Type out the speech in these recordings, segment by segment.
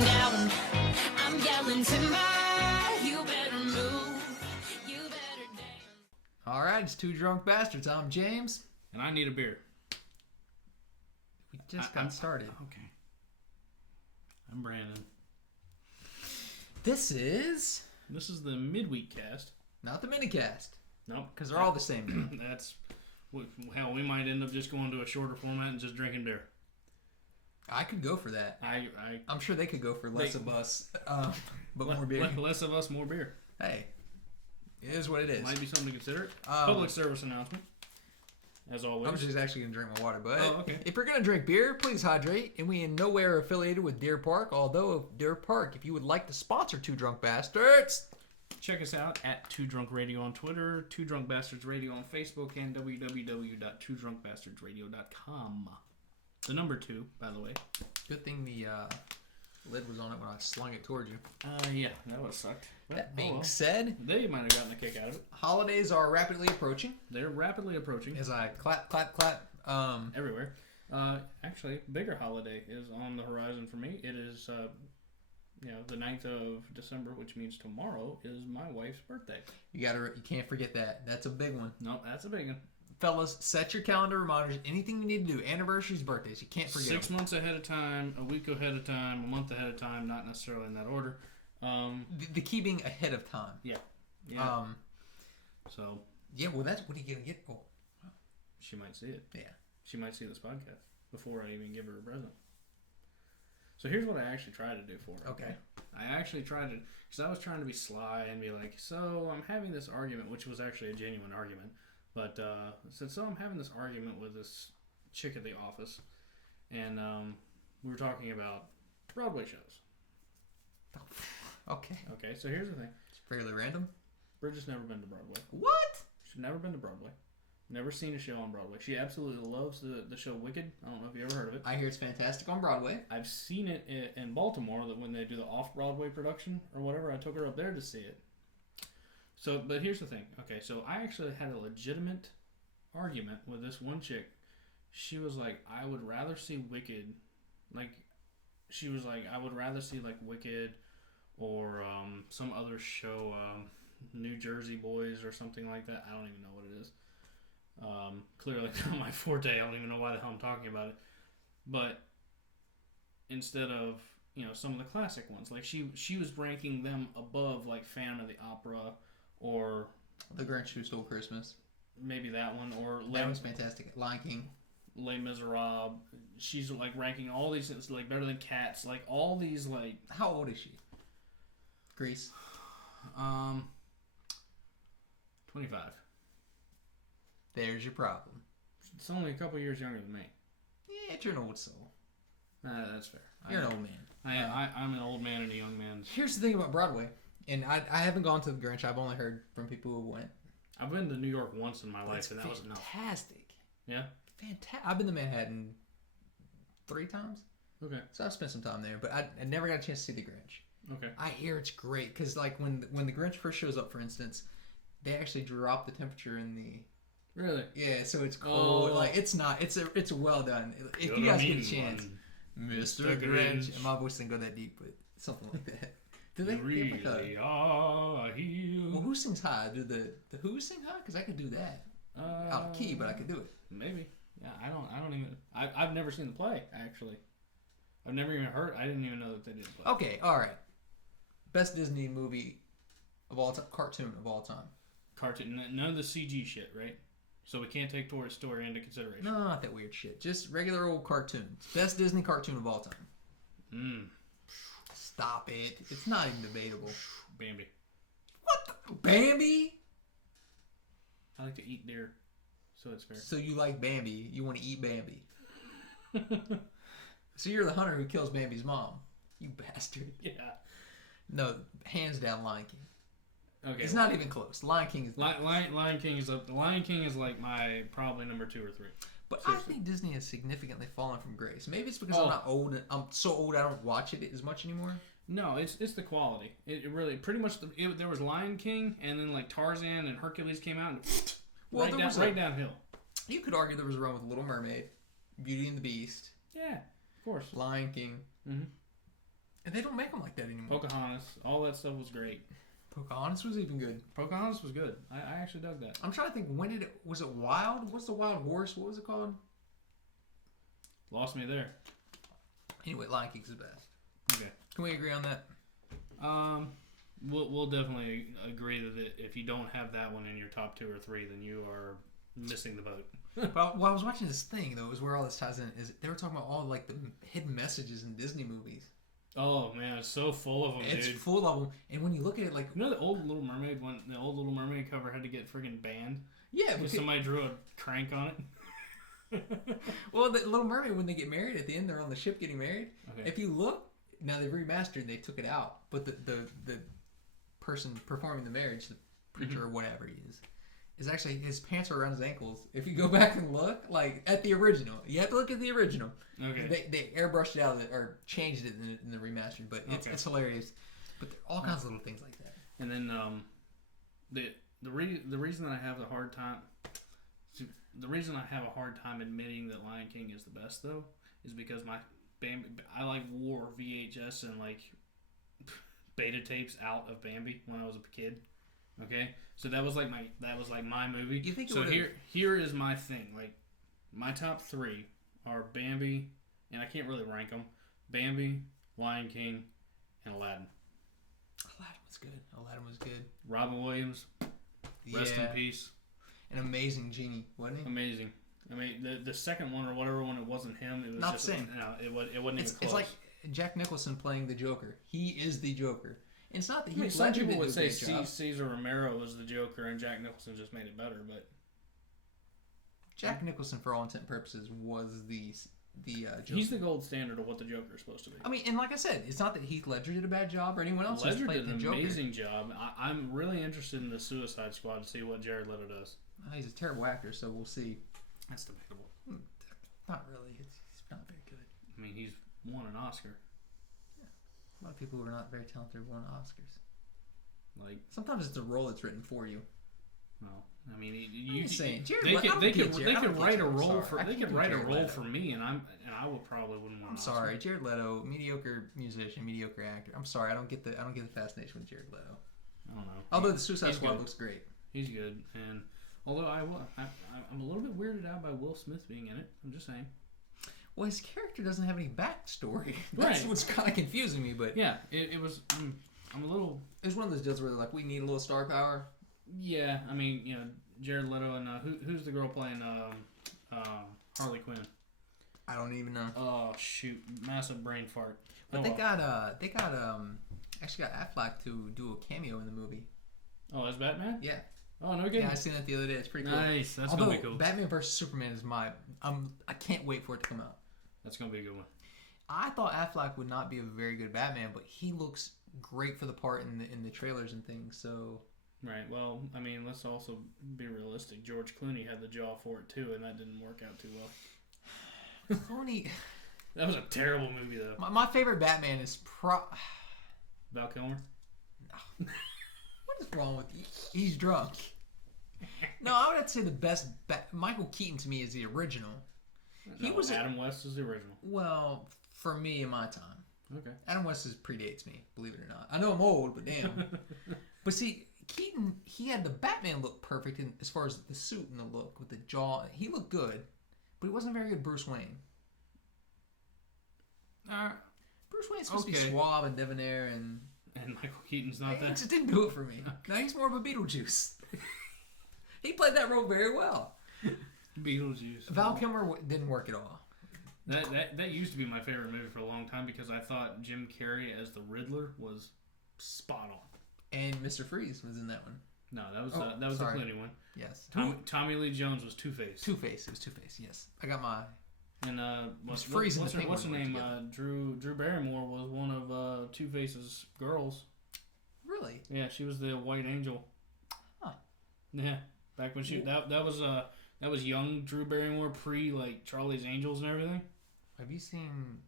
coming down. I'm yelling timber. You better move. You better dance. All right, it's Two Drunk Bastards. I'm James. And I need a beer. We just got started. Okay. I'm Brandon. This is This is the midweek cast. not the minicast Nope. because they're all the same. That's... Hell, we might end up just going to a shorter format and just drinking beer. I could go for that. I I'm sure they could go for less of us, but more beer. Less of us, more beer. Hey, it is what it is. Might be something to consider. Public service announcement. As always. I'm just actually going to drink my water, but okay. if you're going to drink beer, please hydrate. And we in no way are affiliated with Deer Park, although Deer Park, if you would like to sponsor Two Drunk Bastards, check us out at Two Drunk Radio on Twitter, Two Drunk Bastards Radio on Facebook, and www.twodrunkbastardsradio.com. The number 2, by the way. good thing the lid was on it when I slung it towards you. Yeah, that would have sucked. But, That being well. said, They might have gotten a kick out of it. holidays are rapidly approaching. They're rapidly approaching. As I clap, clap, clap. Everywhere. Actually, bigger holiday is on the horizon for me. It is, the 9th of December, which means tomorrow is my wife's birthday. You can't forget that. That's a big one. No, that's a big one. Fellas, set your calendar reminders. Anything you need to do. Anniversaries, birthdays. You can't forget 6 them. months ahead of time, a week ahead of time, a month ahead of time, not necessarily in that order. The key being ahead of time. Yeah. So, Well, that's what are you going to get for? she might see it. Yeah. She might see this podcast before I even give her a present. So here's what I actually tried to do for her. Okay. I actually tried to, because I was trying to be sly and be like, so I'm having this argument, which was actually a genuine argument. But I said, so I'm having this argument with this chick at the office, and we were talking about Broadway shows. Okay. Okay, so here's the thing. It's fairly random. Bridget's never been to Broadway. What? She's never been to Broadway. Never seen a show on Broadway. She absolutely loves the show Wicked. I don't know if you ever heard of it. I hear it's fantastic on Broadway. I've seen it in Baltimore that when they do the off-Broadway production or whatever, I took her up there to see it. So, but here's the thing. Okay, so I actually had a legitimate argument with this one chick. She was like, I would rather see Wicked. Like, she was like, I would rather see like Wicked or some other show, New Jersey Boys or something like that. I don't even know what it is. Clearly not my forte. I don't even know why the hell I'm talking about it. But instead of, some of the classic ones, like she was ranking them above like Phantom of the Opera or The Grinch Who Stole Christmas. maybe that one or That one's fantastic. Lion King. Les Miserables. She's like ranking all these things like better than Cats. Like all these like How old is she? Grease. 25. There's your problem. It's only a couple years younger than me. Yeah, you're an old soul. That's fair. You're an old man. I'm an old man and a young man. Here's the thing about Broadway. And I haven't gone to the Grinch. I've only heard from people who went. I've been to New York once in my life, It's and that was enough. fantastic. Yeah? Fantastic. I've been to Manhattan 3 times. Okay. So I've spent some time there. But I never got a chance to see the Grinch. Okay. I hear it's great. Because like when the Grinch first shows up, for instance, they actually drop the temperature in the... Really? Yeah, so it's cold. Oh. Like it's not. It's well done. If You're you guys the get a mean chance, one, Mr. Mr. Grinch. Grinch. My voice didn't go that deep, but something like that. Do they? You really are here. Well, who sings high? Do the Who sing high? Because I could do that out of key, but I could do it. Maybe. Yeah, I don't even. I've never seen the play actually. I've never even heard. I didn't even know that they did a play. Okay, all right. Best Disney movie of all time, cartoon of all time. Cartoon, none of the CG shit, right? So we can't take Toy Story into consideration. No, not that weird shit. Just regular old cartoons. Best Disney cartoon of all time. Stop it. It's not even debatable. Bambi. What? Bambi? I like to eat deer, so it's fair. So you like Bambi. You want to eat Bambi. So you're the hunter who kills Bambi's mom. You bastard. Yeah. No, hands down Lion King. Okay. It's not even close. Lion King is... Lion King is up. The Lion King is like my probably number 2 or 3. But Seriously. I think Disney has significantly fallen from grace. Maybe it's because I'm not old. I'm so old I don't watch it as much anymore. No, it's the quality. It really pretty much there was Lion King and then like Tarzan and Hercules came out and Well, right downhill. You could argue there was a run with Little Mermaid, Beauty and the Beast, Yeah, of course. Lion King. Mm-hmm. And they don't make them like that anymore. Pocahontas, all that stuff was great. Pocahontas was even good. Pocahontas was good. I actually dug that. I'm trying to think, was it Wild? What's the Wild Horse? What was it called? Lost me there. Anyway, Lion King's the best. Okay. Can we agree on that? We'll definitely agree that if you don't have that one in your top 2 or 3, then you are missing the boat. Well, I was watching this thing though. Is where all this ties in. Is they were talking about all like the hidden messages in Disney movies. Oh man, it's so full of them, It's dude. full of them, and when you look at it, like You know the old Little Mermaid when the old Little Mermaid cover had to get friggin' banned yeah, because because, somebody drew a crank on it. well, the Little Mermaid when they get married at the end, they're on the ship getting married. Okay. If you look now, they remastered. They took it out, but the person performing the marriage, the preacher or whatever he is actually his pants are around his ankles. If you go back and look, like at the original, you have to look at the original. Okay. They airbrushed it out of it, or changed it in the remastered, but it's hilarious. But there are all kinds of little things like that. And then the reason that I have a hard time admitting that Lion King is the best though is because I like wore VHS and like beta tapes out of Bambi when I was a kid. Okay, so that was like my movie. You think it so? would've- Here is my thing. Like my top 3 are Bambi, and I can't really rank them. Bambi, Lion King, and Aladdin. Aladdin was good. Robin Williams, rest in Yeah. peace. An amazing genie, wasn't he? Amazing. I mean, the second one or whatever one, it wasn't him. It was Not just the same. No, it wasn't even close. It's like Jack Nicholson playing the Joker. He is the Joker. And it's not that I mean, Heath some Ledger people didn't would do a say great job. Caesar Romero was the Joker and Jack Nicholson just made it better, but Jack Nicholson, for all intent and purposes, was the Joker. he's the gold standard of what the Joker is supposed to be. I mean, and like I said, it's not that Heath Ledger did a bad job or anyone else who's Ledger played did the an Joker. amazing job. I'm really interested in the Suicide Squad to see what Jared Leto does. He's a terrible actor, so we'll see. That's debatable. Not really. He's not very good. I mean, he's won an Oscar. A lot of people who are not very talented won Oscars. Like, Sometimes it's a role that's written for you. no, I mean, I'm just saying, Jared they Leto- I could don't they get could Jared- they I could don't get write a Jared. role Sorry, for I they can't could do write a Jared role Leto. for me, and I would probably wouldn't want. I'm an sorry, Jared Leto, mediocre musician, mediocre actor. I'm sorry, I don't get the fascination with Jared Leto. Oscar. I don't know. Although the Suicide He's Squad good. looks great. He's good, and although I'm a little bit weirded out by Will Smith being in it. I'm just saying. Well, his character doesn't have any backstory. That's Right. what's kind of confusing me. But Yeah, it was. I'm a little. it was one of those deals where they're like, we need a little star power. Yeah, I mean, you know, Jared Leto and who's the girl playing Harley Quinn? I don't even know. Oh shoot, massive brain fart. But Oh, they well. got actually got Affleck to do a cameo in the movie. Oh, as Batman? Yeah. Oh, no kidding. Yeah, I seen that the other day. It's pretty cool. Nice. That's Although gonna be cool. Batman vs Superman is I can't wait for it to come out. That's gonna be a good one. I thought Affleck would not be a very good Batman, but he looks great for the part in the trailers and things. So Right. Well, I mean, let's also be realistic. George Clooney had the jaw for it too, and that didn't work out too well. Clooney, That was a terrible movie, though. my favorite Batman is Val Kilmer. What is wrong with you? He's drunk. No, I would say the best. Michael Keaton to me is the original. He was Adam West is the original. Well, for me in my time, Okay. Adam West predates me. Believe it or not, I know I'm old, but damn. But see, Keaton, he had the Batman look perfect as far as the suit and the look with the jaw. He looked good, but he wasn't very good Bruce Wayne. Bruce Wayne's supposed to be Okay. suave and debonair, and And Michael Keaton's not it that. just didn't do it for me. Now he's more of a Beetlejuice. He played that role very well. Beetlejuice. Val Kilmer didn't work at all. That used to be my favorite movie for a long time because I thought Jim Carrey as the Riddler was spot on. And Mr. Freeze was in that one. No, that was Oh, the sorry. Clooney one. Yes. Tommy Lee Jones was Two-Face. Two-Face. It was Two-Face, yes. I got my... And what's Freeze and what's the her, what's her Penguin name? went Drew Barrymore was one of Two-Face's girls. Really? Yeah, she was the White Angel. Huh. Yeah, back when she that was young Drew Barrymore pre like Charlie's Angels and everything. Have you seen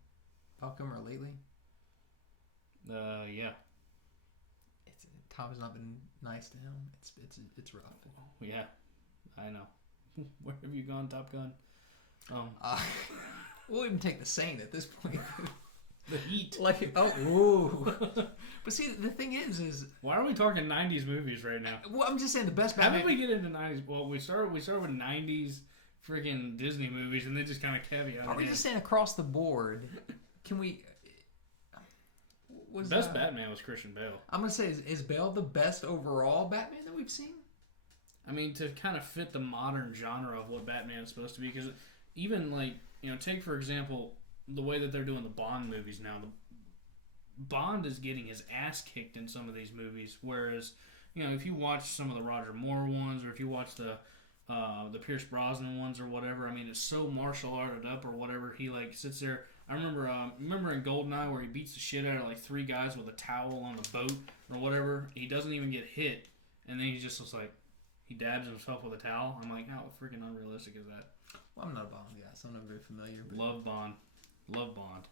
Val Kilmer lately? Yeah. Tom has not been nice to him. It's rough. Yeah, I know. Where have you gone, Top Gun? We'll even take the same at this point. The Heat. Like, oh, ooh. But see, the thing is, Why are we talking 90s movies right now? well, I'm just saying the best How Batman. did we get into 90s? Well, we started with 90s freaking Disney movies, and then just kind of caveat. Are we just saying across the board? Can we? Was Best Batman was Christian Bale. I'm gonna say, is Bale the best overall Batman that we've seen? I mean, to kind of fit the modern genre of what Batman is supposed to be, because even like, you know, take for example the way that they're doing the Bond movies now. Bond is getting his ass kicked in some of these movies, whereas, you know, if you watch some of the Roger Moore ones, or if you watch the Pierce Brosnan ones or whatever, I mean, it's so martial arted up or whatever. He like sits there. I remember in Goldeneye where he beats the shit out of like 3 guys with a towel on the boat or whatever. He doesn't even get hit, and then he just looks like he dabs himself with a towel. I'm like, how freaking unrealistic is that? Well, I'm not a Bond guy, so I'm not very familiar. But Love Bond.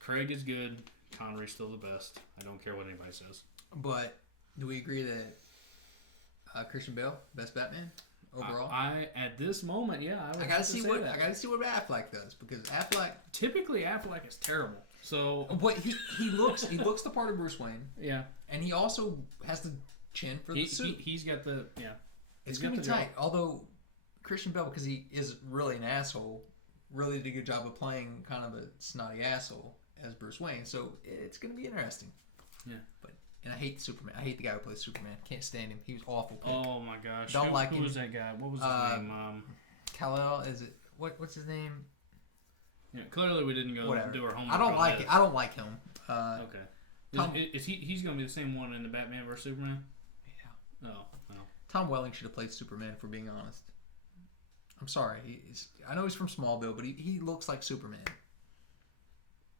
Craig is good. Connery's still the best. I don't care what anybody says. But do we agree that Christian Bale best Batman overall? I at this moment, yeah, I gotta see what that. I gotta see what Affleck does, because Affleck, Typically, Affleck is terrible. So what he looks the part of Bruce Wayne, yeah, and he also has the chin for the suit. he's got the It's he's gonna got be the tight. Although Christian Bale, because he is really an asshole, really did a good job of playing kind of a snotty asshole as Bruce Wayne. So it's gonna be interesting. Yeah. And I hate Superman. I hate the guy who plays Superman. Can't stand him. He was awful. Pick. Oh my gosh! Don't like who him. was that guy? What was his name? Kal-El, is it? What's his name? Yeah, clearly we didn't go Whatever. do our homework. I don't on like this. it. I don't like him. Okay. Tom- Is he? He's going to be the same one in the Batman vs Superman. Yeah. Oh, well. Tom Welling should have played Superman, if we're being honest. I'm sorry. I know he's from Smallville, but he looks like Superman.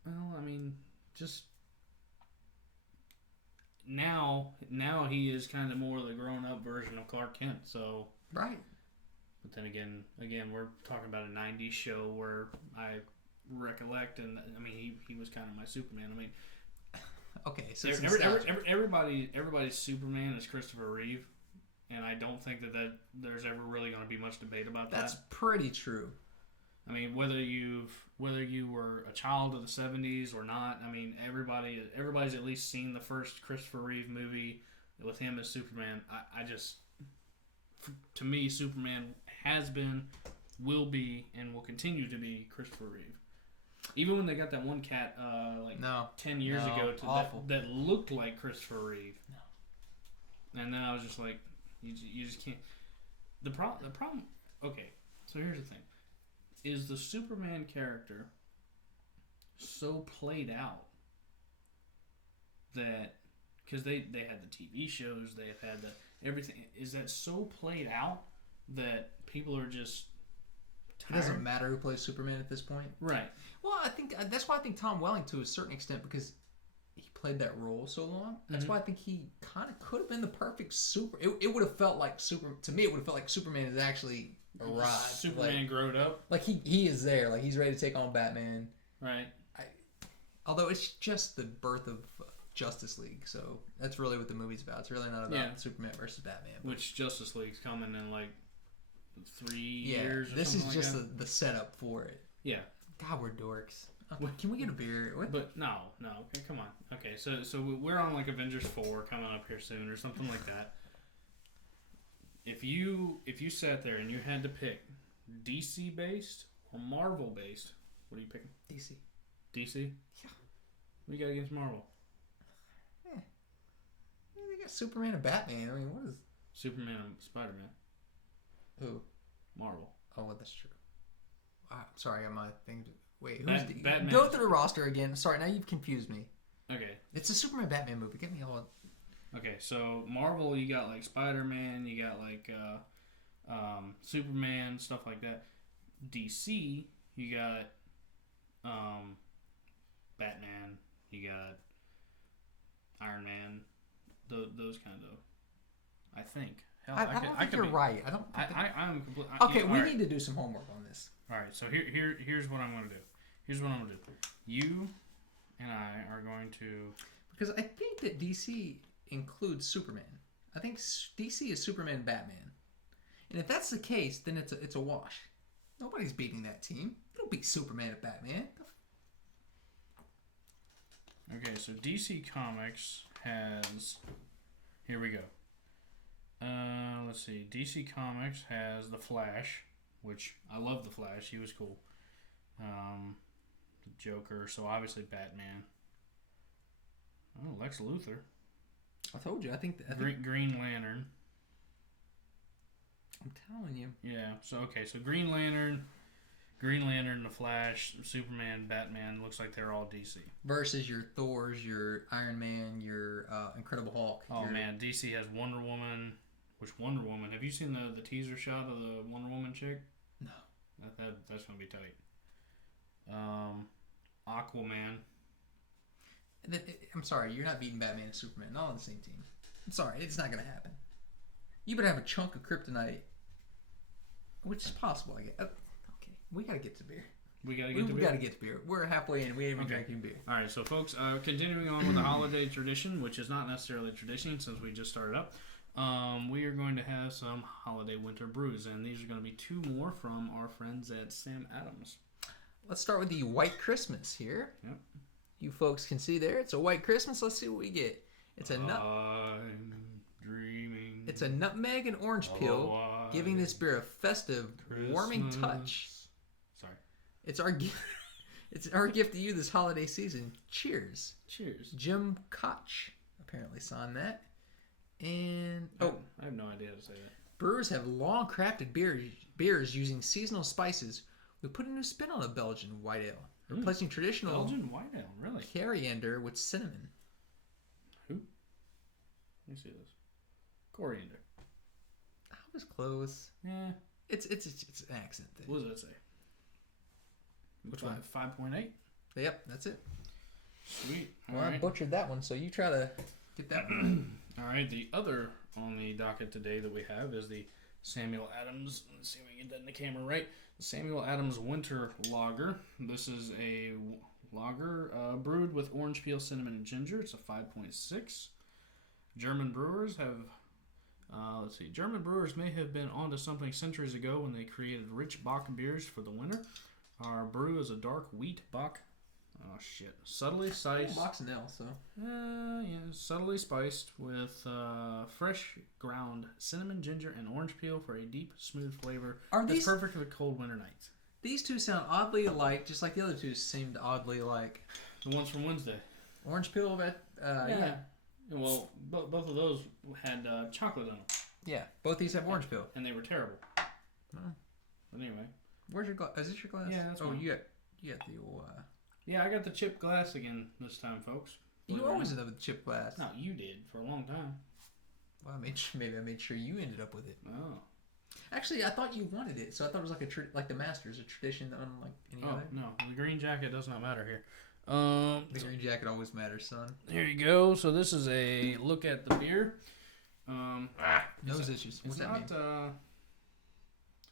Well, I mean, just now he is kind of more the grown-up version of Clark Kent. So, Right. but then again, we're talking about a '90s show where I recollect, and I mean, he was kind of my Superman. I mean, Okay, so it's nostalgia. everybody's Superman is Christopher Reeve, and I don't think that there's ever really going to be much debate about That's that. pretty true. I mean, whether you were a child of the '70s or not, I mean, everybody's at least seen the first Christopher Reeve movie with him as Superman. I just, to me, Superman has been, will be, and will continue to be Christopher Reeve. Even when they got that one cat, No. 10 years No, ago, awful. that looked like Christopher Reeve. No. And then I was just like, you just can't. The problem. Okay, so here's the thing: is the Superman character so played out that because they had the TV shows, they've had the everything. Is that so played out that people are just It doesn't matter who plays Superman at this point. right? Well, I think that's why I think Tom Welling, to a certain extent, because he played that role so long. That's why I think he kind of could have been the perfect super. It would have felt like to me. It would have felt like Superman has actually arrived. Superman growed up, like he is there. Like he's ready to take on Batman. right? Although it's just the birth of Justice League, so that's really what the movie's about. It's really not about Superman versus Batman. Which Justice League's coming in like 3 Yeah, years. Or this is something just like that. the setup for it. Yeah. God, we're dorks. Can we get a beer? What? But no, okay, come on. Okay, so we're on like Avengers 4 coming up here soon or something like that. If you sat there and you had to pick DC based or Marvel based, what are you picking? DC. DC? Yeah. What you got against Marvel? Yeah, they got Superman and Batman. I mean, what is Superman and Spider-Man. who? Marvel. Oh, well, that's true. I'm sorry, I got my thing. Wait, Batman. Go through the roster again. Sorry, now you've confused me. Okay. It's a Superman Batman movie. Get me all. Okay, so Marvel, you got like Spider-Man, you got like Superman, stuff like that. DC, you got Batman, you got Iron Man, those kind of. I think. Hell, I don't think you're right. I don't. I'm completely. Okay, we need to do some homework on this. All right, so here's what I'm going to do. Here's what I'm going to do. You and I are going to. Because I think that DC includes Superman. I think DC is Superman and Batman. And if that's the case, then it's a wash. Nobody's beating that team. They don't beat Superman and Batman. Okay, so DC Comics has. Here we go. Let's see. DC Comics has the Flash, which I love the Flash. He was cool. The Joker. So obviously Batman. Oh, Lex Luthor. I told you. I think Green Lantern. I'm telling you. Yeah. So okay. So Green Lantern, the Flash, Superman, Batman. Looks like they're all DC. Versus your Thors, your Iron Man, your Incredible Hulk. Oh your... man, DC has Wonder Woman. Which Wonder Woman? Have you seen the teaser shot of the Wonder Woman chick? No. That's gonna be tight. Aquaman. I'm sorry, you're not beating Batman and Superman. Not on the same team. I'm sorry, it's not gonna happen. You better have a chunk of kryptonite, which is possible. I guess. Okay, we gotta get to beer. We gotta get to beer. We're halfway in. We haven't even drinking beer. All right, so folks, continuing on with the holiday tradition, which is not necessarily a tradition since we just started up. We are going to have some holiday winter brews, and these are going to be 2 more from our friends at Sam Adams. Let's start with the White Christmas here. Yep. You folks can see there. It's a White Christmas. Let's see what we get. It's a I'm dreaming. It's a nutmeg and orange peel, giving this beer a festive, warming touch. Sorry. It's our gift. It's our gift to you this holiday season. Cheers. Cheers. Jim Koch apparently signed that. And I have no idea how to say that. Brewers have long crafted beers using seasonal spices. We put a new spin on a Belgian white ale, replacing traditional Belgian white ale, really? coriander with cinnamon. Who? Let me see this. Coriander. I was close. Yeah. It's an accent thing. What does that say? Which one? 5.8. Yep, that's it. Sweet. Well, I butchered that one, so you try to get that one. All right. The other on the docket today that we have is the Samuel Adams. Let's see if we can get that in the camera right. The Samuel Adams Winter Lager. This is a lager brewed with orange peel, cinnamon, and ginger. It's a 5.6. German brewers have. German brewers may have been onto something centuries ago when they created rich Bock beers for the winter. Our brew is a dark wheat Bock. Oh shit! Subtly spiced. Box and L, so. Subtly spiced with fresh ground cinnamon, ginger, and orange peel for a deep, smooth flavor. That's perfect for cold winter nights. These two sound oddly alike, just like the other two seemed oddly alike. The ones from Wednesday. Orange peel, yeah. Well, both of those had chocolate in them. Yeah, both these have orange peel. And they were terrible. Oh. But anyway. Where's your glass? Is this your glass? Yeah, that's mine. you got the old... Yeah, I got the chip glass again this time, folks. You always end up with chip glass. No, you did for a long time. Well, maybe I made sure you ended up with it. Oh. Actually, I thought you wanted it, so I thought it was like the Masters, a tradition unlike any other. No, the green jacket does not matter here. The green jacket always matters, son. Here you go. So this is a look at the beer. Nose issues. What's that mean?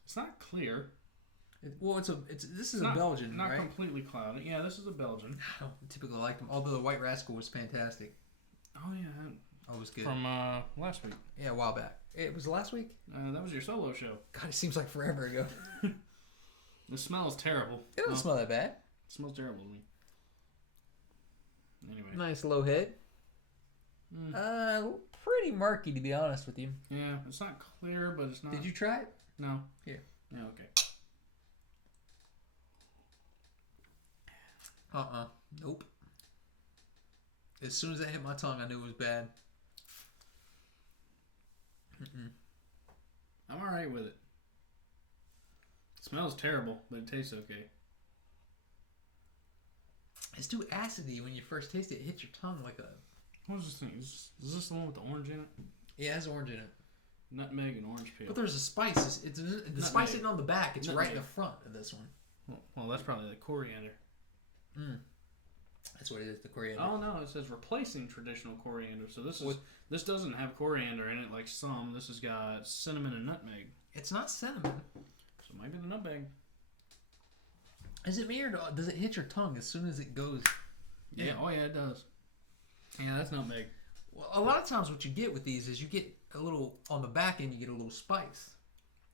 It's not clear. This is a Belgian, not right? Completely cloudy. Yeah, this is a Belgian. I don't typically like them, although the White Rascal was fantastic. Oh yeah, that was good. From last week. Yeah, a while back. It was last week. That was your solo show. God, it seems like forever ago. The smell is terrible. It doesn't smell that bad. It smells terrible to me. Anyway. Nice low head. Pretty murky to be honest with you. Yeah, it's not clear, but it's not. Did you try it? No. Here. Yeah. Okay. Nope. As soon as that hit my tongue, I knew it was bad. I'm alright with it. It smells terrible, but it tastes okay. It's too acidy when you first taste it. It hits your tongue like a... What is this thing? Is this the one with the orange in it? Yeah, it has orange in it. Nutmeg and orange peel. But there's a spice. It's the spice isn't on the back. It's right in the front of this one. Well, that's probably the coriander. That's what it is, the coriander. Oh no, it says replacing traditional coriander. So this doesn't have coriander in it like some. This has got cinnamon and nutmeg. It's not cinnamon. So it might be the nutmeg. Is it me or does it hit your tongue as soon as it goes? Yeah. Oh yeah, it does. Yeah, that's nutmeg. Well, a lot of times what you get with these is you get a little on the back end. You get a little spice.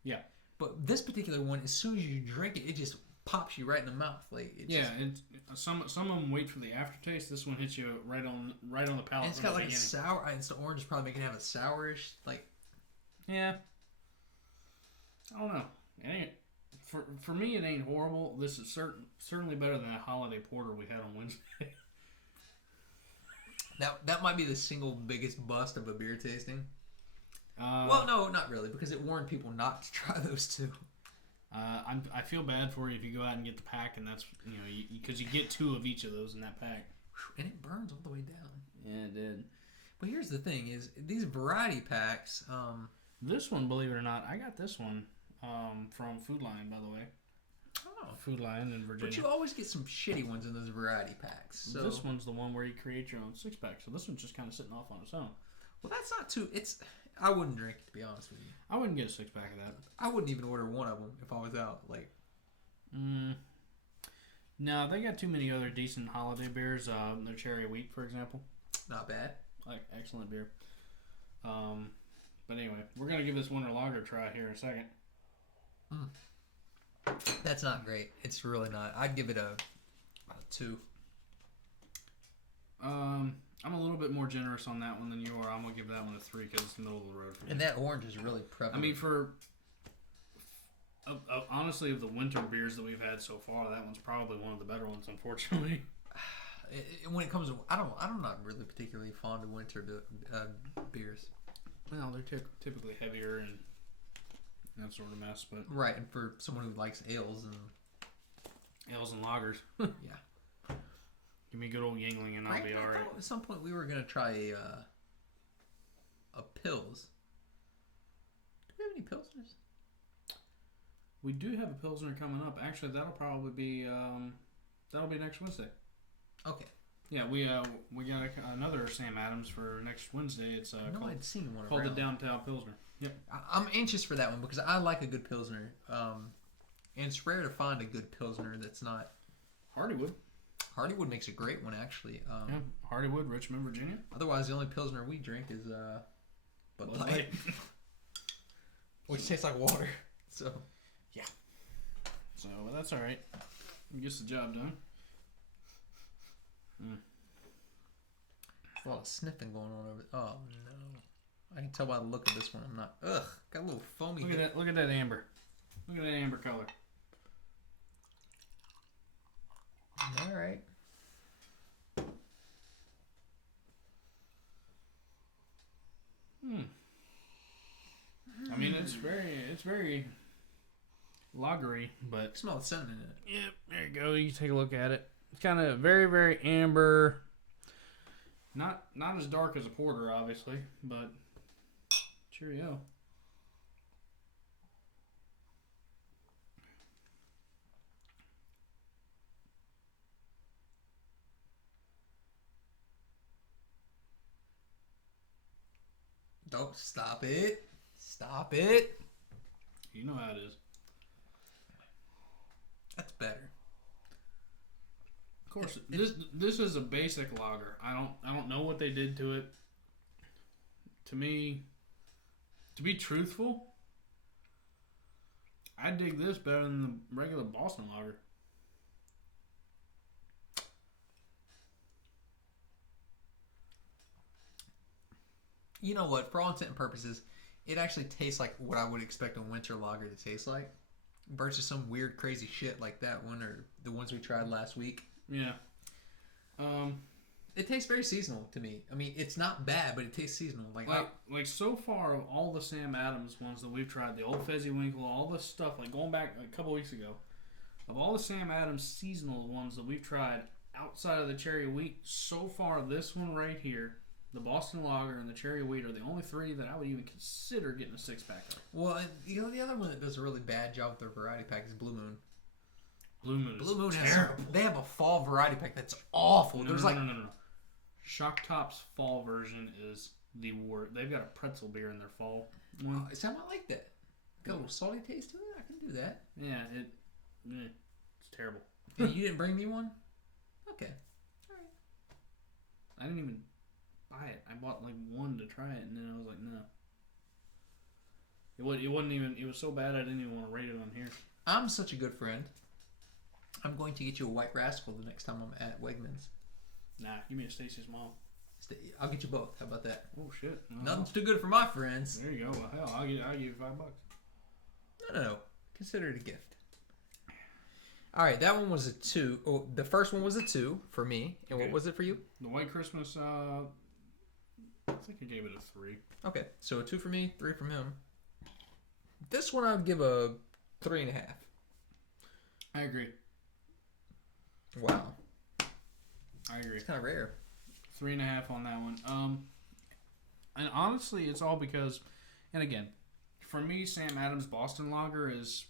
Yeah. But this particular one, as soon as you drink it, it just pops you right in the mouth. Like it's Yeah, just, and some of them wait for the aftertaste. This one hits you right on the palate. and it's from got the like a beginning. sour. It's the orange is probably making it have a sourish like. Yeah. I don't know. It ain't for me. It ain't horrible. This is certainly better than that holiday porter we had on Wednesday. That might be the single biggest bust of a beer tasting. Uh, Well, no, not really, because it warned people not to try those two. I feel bad for you if you go out and get the pack, and that's because you get 2 of each of those in that pack. And it burns all the way down. Yeah, it did. But here's the thing: is these variety packs. This one, believe it or not, I got this one from Food Lion, by the way. Oh, Food Lion in Virginia. but you always get some shitty ones in those variety packs. So This one's the one where you create your own 6-pack, so this one's just kind of sitting off on its own. well, that's not too. It's I wouldn't drink it, to be honest with you. I wouldn't get a 6-pack of that. I wouldn't even order one of them if I was out. Like, No, they got too many other decent holiday beers. Their Cherry Wheat, for example. not bad. Like, excellent beer. But anyway, we're going to give this Winter Lager a try here in a second. That's not great. It's really not. I'd give it a 2. I'm a little bit more generous on that one than you are. I'm going to give that one a 3 because it's the middle of the road for me. And that orange is really prevalent. I mean, for... honestly, of the winter beers that we've had so far, that one's probably one of the better ones, unfortunately. When it comes to, I'm not really particularly fond of winter beers. Well, they're typically heavier and that sort of mess, but Right, and for someone who likes ales and ales and lagers. yeah. Give me a good old Yingling and I'll be I all right. thought at some point we were gonna try a Pils. Do we have any Pilsners? We do have a Pilsner coming up. Actually, that'll probably be next Wednesday. Okay. Yeah, we got another Sam Adams for next Wednesday. It's I know I'd seen one called around. the Downtown Pilsner. Yep. I'm anxious for that one because I like a good Pilsner. And it's rare to find a good Pilsner that's not. Hardywood. Hardywood makes a great one, actually. Yeah, Hardywood, Richmond, Virginia. Otherwise, the only Pilsner we drink is Bud Bud Light, Light. which tastes like water. So So that's all right. Gets the job done. there's a lot of sniffing going on over. Oh no! I can tell by the look of this one. I'm not. Ugh, got a little foamy. Look at that! Look at that amber. Look at that amber color. All right. I mean, it's very lagery, but Smell the cinnamon in it. yep, there you go. You can take a look at it. It's kind of very, very amber. Not as dark as a porter, obviously, but cheerio. Don't stop it. Stop it. You know how it is. That's better. Of course, this is a basic lager. I don't know what they did to it. To me, to be truthful, I dig this better than the regular Boston lager. You know what? For all intent and purposes, it actually tastes like what I would expect a winter lager to taste like, versus some weird, crazy shit like that one or the ones we tried last week. Yeah. It tastes very seasonal to me. I mean, it's not bad, but it tastes seasonal. Like so far of all the Sam Adams ones that we've tried, the old Fezzy Winkle, all this stuff, like going back a couple weeks ago, of all the Sam Adams seasonal ones that we've tried outside of the Cherry Wheat, so far this one right here, the Boston Lager and the Cherry Wheat are the only 3 that I would even consider getting a 6-pack of. well, you know, the other one that does a really bad job with their variety pack is Blue Moon. Blue Moon is Blue Moon terrible. they have a fall variety pack that's awful. No. Shock Top's fall version is the war. They've got a pretzel beer in their fall one. See, I might like that. Got a little salty taste to it. I can do that. Yeah, it's terrible. And you didn't bring me one? Okay. I didn't even buy it. I bought like one to try it, and then I was like, no. It wasn't even. It was so bad I didn't even want to rate it on here. I'm such a good friend I'm going to get you a White Rascal the next time I'm at Wegmans. Nah, give me a Stacy's mom. I'll get you both. How about that? Oh shit! Nothing's too good for my friends. There you go. Well, hell, I'll give you $5. No. Consider it a gift. All right, that one was a 2. Oh, the first one was a 2 for me. And Okay. what was it for you? The White Christmas. I think I gave it a 3. Okay, so a 2 for me, 3 from him. This one I would give a 3.5. I agree. Wow, I agree. it's kind of rare. 3.5 on that one. And honestly, it's all because, and again, for me, Sam Adams Boston Lager is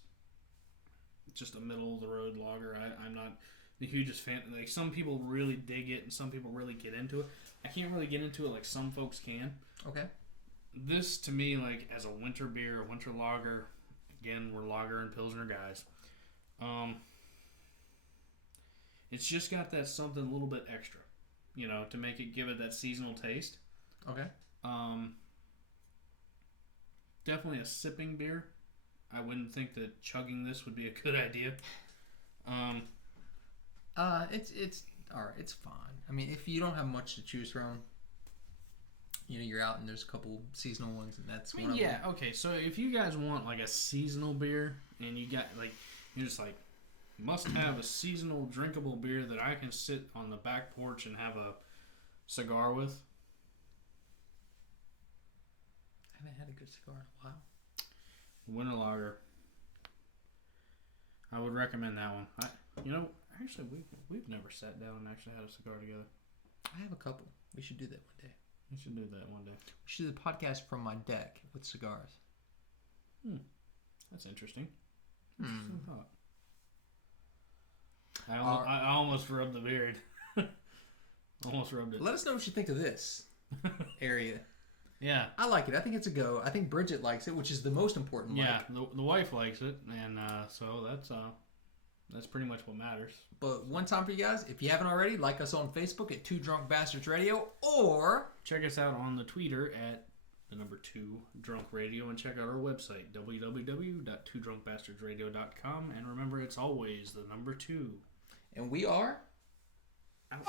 just a middle of the road lager. I'm not the hugest fan. Like, some people really dig it, and some people really get into it. I can't really get into it like some folks can. Okay. This, to me, like, as a winter beer, a winter lager, again, we're lager and Pilsner guys. It's just got that something a little bit extra, you know, to give it that seasonal taste. Okay. Definitely a sipping beer. I wouldn't think that chugging this would be a good idea. It's all right. It's fine. I mean, if you don't have much to choose from, you know, you're out and there's a couple seasonal ones, and that's one of them. Okay. So if you guys want like a seasonal beer, and you got like, you're just like, must have a seasonal drinkable beer that I can sit on the back porch and have a cigar with. I haven't had a good cigar in a while. Winter lager. I would recommend that one. Actually, we've never sat down and actually had a cigar together. I have a couple. We should do that one day. We should do that one day. We should do the podcast from my deck with cigars. That's interesting. Hmm. Interesting thought. I almost rubbed the beard. Almost rubbed it. Let us know what you think of this area. Yeah. I like it. I think it's a go. I think Bridget likes it, which is the most important. Yeah, the wife likes it, and so that's pretty much what matters. But one time for you guys, if you haven't already, like us on Facebook at Two Drunk Bastards Radio, or check us out on the Twitter at the number 2 Drunk Radio, and check out our website www.twodrunkbastardsradio.com. And remember, it's always the number 2. And we are Out.